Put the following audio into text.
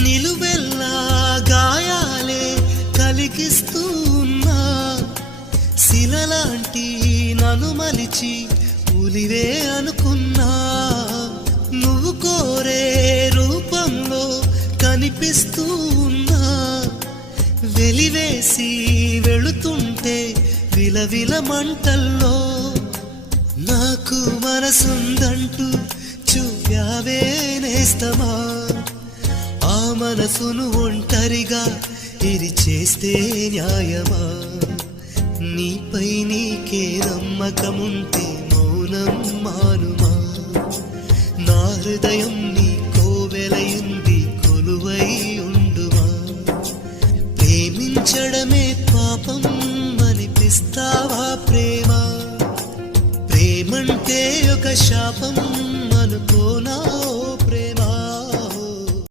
నిలువెల్లా గాయాలే కలిగిస్తూ ఉన్నా, శిలలాంటి నన్ను మలిచి ఉలివే అనుకున్నా. నువ్వు కోరే రూపంలో కనిపిస్తూ ఉన్నా, వెలివేసి వెళుతుంటే విలవిల మంటల్లో. నాకు మనసుందంటూ చూపావే నేస్తమా, ఆ మనసును ఒంటరిగా ఇరిచేస్తే న్యాయమా? నీపై నీకే నమ్మకముంటే మౌనం మానుమా? నా హృదయం నీ కోవెలయుంది కొలువై ఉండుమా? ప్రేమించడమే పాపం అనిపిస్తావా ప్రేమ? ప్రేమంటే ఒక శాపం అనుకోనా?